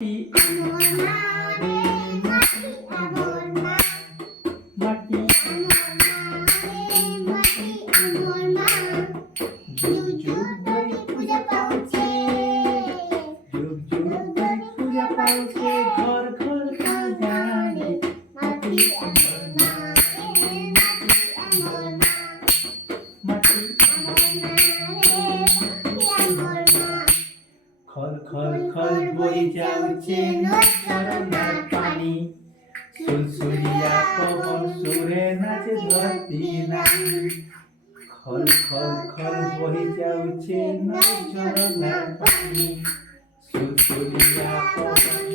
আমার মা রে মাটি আমার মা, মাটি আমার মা রে মাটি আমার মা, যুগ যুগ ধরে পূজা পাচ্ছে, যুগ যুগ ধরে পূজা পাচ্ছে, ঘর ঘর গানে মাটি আমার মা রে মাটি আমার মা, মাটি আমার মা রে মাটি আমার মা, খল খল খল বই যাচ্ছে ঝরনার পানি, সুলসুলিয়া পবন সুরে নাচে ধরতি নাচি। খল খল খল বই যাচ্ছে ঝরনার পানি, সুলসুলিয়া পবন